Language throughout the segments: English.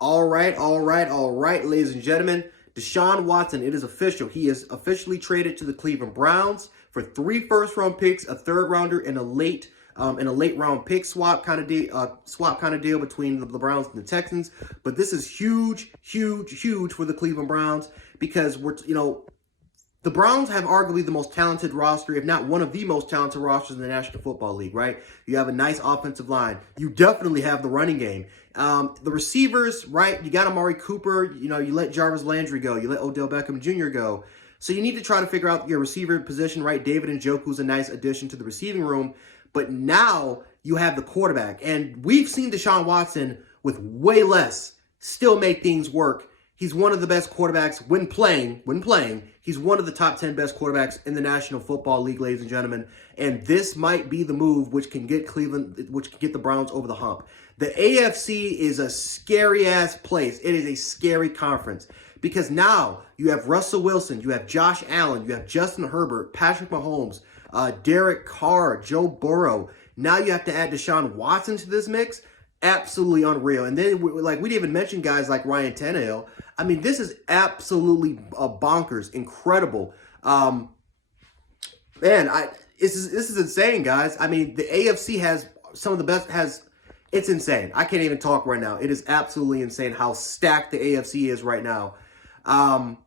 All right, ladies and gentlemen. Deshaun Watson, it is official. He is officially traded to the Cleveland Browns for 3 first-round picks, a third-rounder, and a late-round pick swap kind of deal between the Browns and the Texans. But this is huge for the Cleveland Browns because the Browns have arguably the most talented roster, if not one of the most talented rosters in the National Football League, right? You have a nice offensive line. You definitely have the running game. The receivers, right? You got Amari Cooper. You let Jarvis Landry go. You let Odell Beckham Jr. go. So you need to try to figure out your receiver position, right? David Njoku's a nice addition to the receiving room. But now you have the quarterback. And we've seen Deshaun Watson with way less still make things work. He's one of the best quarterbacks when playing. He's one of the top 10 best quarterbacks in the National Football League, ladies and gentlemen. And this might be the move which can get the Browns over the hump. The AFC is a scary-ass place. It is a scary conference. Because now you have Russell Wilson, you have Josh Allen, you have Justin Herbert, Patrick Mahomes, Derek Carr, Joe Burrow. Now you have to add Deshaun Watson to this mix. Absolutely unreal. And then, we didn't even mention guys like Ryan Tannehill. I mean, this is absolutely bonkers, incredible. This is insane, guys. I mean, the AFC has some of the best. It's insane. I can't even talk right now. It is absolutely insane how stacked the AFC is right now. And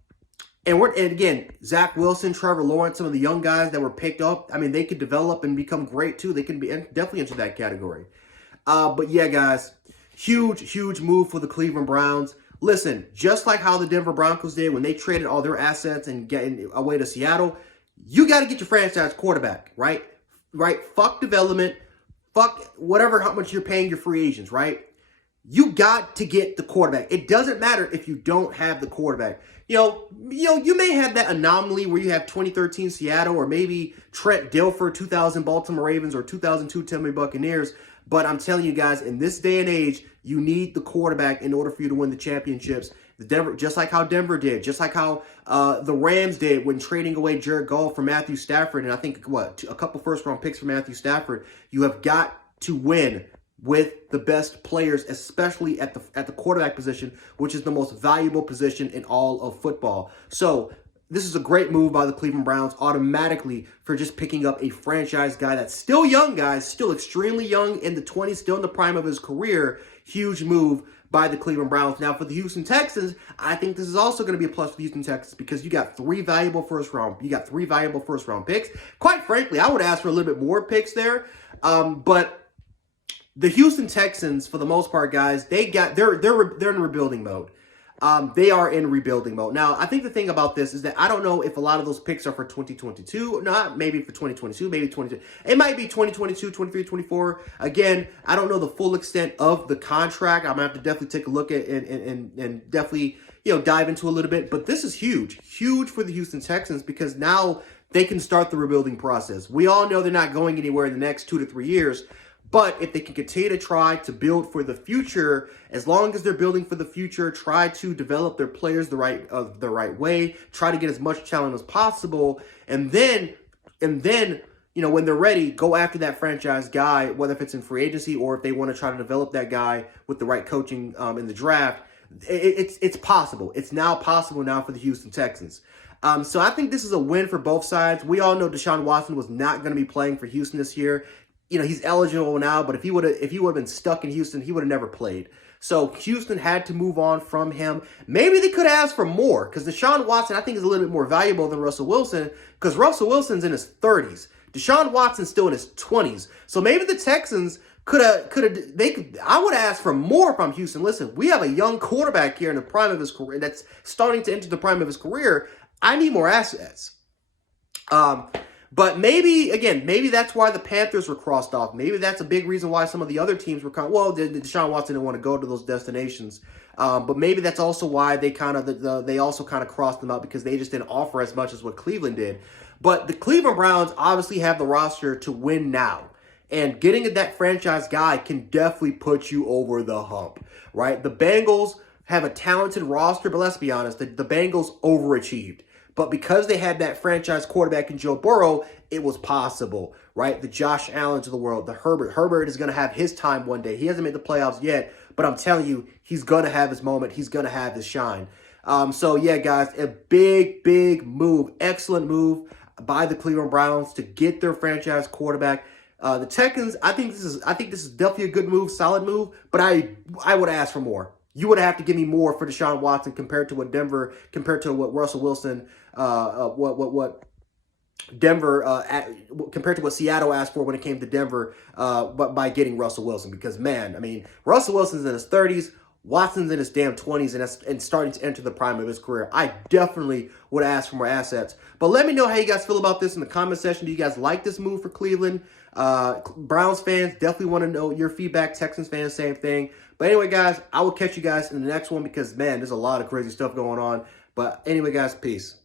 again, Zach Wilson, Trevor Lawrence, some of the young guys that were picked up. I mean, they could develop and become great too. They can be definitely into that category. But yeah, guys, huge move for the Cleveland Browns. Listen, just like how the Denver Broncos did when they traded all their assets and getting away to Seattle, you got to get your franchise quarterback, right? Right? Fuck development. Fuck whatever, how much you're paying your free agents, right? You got to get the quarterback. It doesn't matter if you don't have the quarterback. You may have that anomaly where you have 2013 Seattle or maybe Trent Dilfer, 2000 Baltimore Ravens or 2002 Tampa Bay Buccaneers. But I'm telling you guys, in this day and age, you need the quarterback in order for you to win the championships. Just like how Denver did, just like how the Rams did when trading away Jared Goff for Matthew Stafford, and I think, a couple first-round picks for Matthew Stafford. You have got to win with the best players, especially at the quarterback position, which is the most valuable position in all of football. So this is a great move by the Cleveland Browns automatically for just picking up a franchise guy that's still young, guys, still extremely young, in the 20s, still in the prime of his career. Huge move by the Cleveland Browns. Now, for the Houston Texans, I think this is also going to be a plus for the Houston Texans because you got 3 valuable first-round picks. Quite frankly, I would ask for a little bit more picks there, but the Houston Texans, for the most part, guys, they're in rebuilding mode. They are in rebuilding mode. Now, I think the thing about this is that I don't know if a lot of those picks are for 2022 or not. Maybe for 2022, maybe 22. It might be 2022, 23, 24. Again, I don't know the full extent of the contract. I'm going to have to definitely take a look at and definitely, dive into a little bit. But this is huge for the Houston Texans because now they can start the rebuilding process. We all know they're not going anywhere in the next 2 to 3 years. But if they can continue to try to build for the future, as long as they're building for the future, try to develop their players the right way, try to get as much talent as possible, and then when they're ready, go after that franchise guy, whether if it's in free agency or if they want to try to develop that guy with the right coaching in the draft. It's possible. It's now possible now for the Houston Texans. So I think this is a win for both sides. We all know Deshaun Watson was not going to be playing for Houston this year. He's eligible now, but if he would have been stuck in Houston, he would have never played. So Houston had to move on from him. Maybe they could have asked for more because Deshaun Watson, I think, is a little bit more valuable than Russell Wilson because Russell Wilson's in his 30s. Deshaun Watson's still in his 20s. So maybe the Texans I would ask for more from Houston. Listen, we have a young quarterback here in the prime of his career that's starting to enter the prime of his career. I need more assets. But maybe that's why the Panthers were crossed off. Maybe that's a big reason why some of the other teams were Deshaun Watson didn't want to go to those destinations. But maybe that's also why they also crossed them out because they just didn't offer as much as what Cleveland did. But the Cleveland Browns obviously have the roster to win now. And getting that franchise guy can definitely put you over the hump, right? The Bengals have a talented roster, but let's be honest, the Bengals overachieved. But because they had that franchise quarterback in Joe Burrow, it was possible, right? The Josh Allens of the world, the Herbert. Herbert is going to have his time one day. He hasn't made the playoffs yet, but I'm telling you, he's going to have his moment. He's going to have his shine. So, yeah, guys, a big, big move. Excellent move by the Cleveland Browns to get their franchise quarterback. The Texans, I think this is definitely a good move, solid move, but I would ask for more. You would have to give me more for Deshaun Watson compared to what Russell Wilson, what Denver, compared to what Seattle asked for when it came to Denver, but by getting Russell Wilson. Because, man, I mean, Russell Wilson's in his 30s, Watson's in his damn 20s, and starting to enter the prime of his career. I definitely would ask for more assets. But let me know how you guys feel about this in the comment section. Do you guys like this move for Cleveland? Browns fans, definitely want to know your feedback. Texans fans, same thing. But anyway, guys, I will catch you guys in the next one because, man, there's a lot of crazy stuff going on. But anyway, guys, peace.